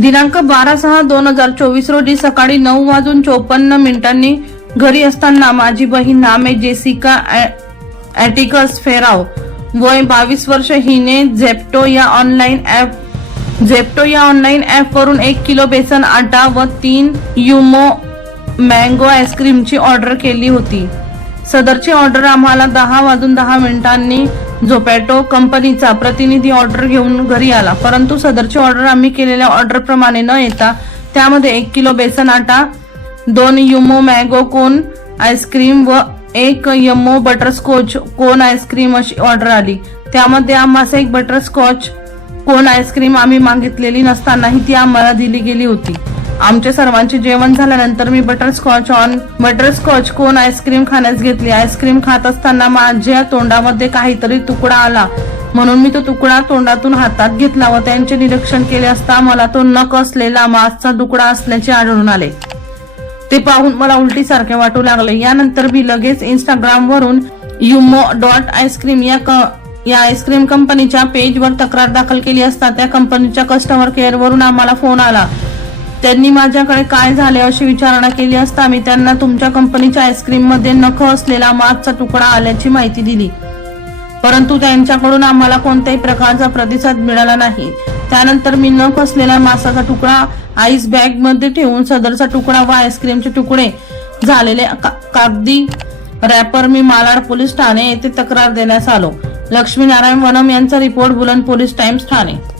दिनांक बारा सहा दोन हजार चोवीस रोजी सकाळी नऊ वाजून चोपन्न मिनिटांनी घरी असताना माझी बहीण नामे जेसिका ॲ- ॲटिकस फेराव. वय बावीस वर्ष. हिने झेप्टो या ऑनलाईन ॲप झेप्टो या ऑनलाईन ॲप वरून एक किलो बेसन आटा व तीन युमो मँगो आईस्क्रीमची ऑर्डर केली होती. सदरची ऑर्डर आम्हाला दहा वाजून दहा मिनिटांनी झोपॅटो कंपनीचा प्रतिनिधी ऑर्डर घेऊन घरी आला. परंतु सदरची ऑर्डर आम्ही केलेल्या ऑर्डर प्रमाणे न येता त्यामध्ये एक किलो बेसन आटा दोन युमो मॅगो कोन आईस्क्रीम व एक यमो बटरस्कॉच कोन आईस्क्रीम अशी ऑर्डर आली. त्यामध्ये आम्हाला एक बटरस्कॉच कोन आईस्क्रीम आम्ही मागितलेली नसतानाही ती आम्हाला दिली गेली होती. आमचे सर्वांचे जेवण झाल्यानंतर मी butterscotch on butterscotch cone ice cream खाण्यास घेतली. आईस्क्रीम खात असताना माझ्या तोंडामध्ये काहीतरी तुकडा आला. म्हणून मी तो तुकडा तोंडातून हातात घेतला व त्यांचे निरीक्षण केले असता मला तो नक असलेला मासचा तुकडा असल्याचे आढळून आले. ते पाहून मला उलटी सारखे वाटू लागले. यानंतर मी लगेच इंस्टाग्राम वरून युमो डॉट आईस्क्रीम या क- या आईस्क्रीम कंपनीच्या पेजवर तक्रार दाखल केली असता त्या कंपनीच्या कस्टमर केअर वरून आम्हाला फोन आला. त्यांनी माझ्याकडे काय झाले अशी विचारणा केली असता मी त्यांना तुमच्या कंपनीच्या आईस्क्रीममध्ये नख असलेला मासचा तुकडा आल्याची माहिती दिली. परंतु त्यांच्याकडून आम्हाला कोणत्याही प्रकारचा प्रतिसाद मिळाला नाही. त्यानंतर मी नख असलेला मासाचा तुकडा आईस बॅगमध्ये ठेवून सदरचा तुकडा व आईस्क्रीमचे तुकडे झालेले का- कागदी रॅपर मी मालाड पोलीस ठाणे येथे तक्रार देण्यास आलो. लक्ष्मीनारायण वनम यांचा रिपोर्ट बुलंद पोलीस टाइम्स ठाणे.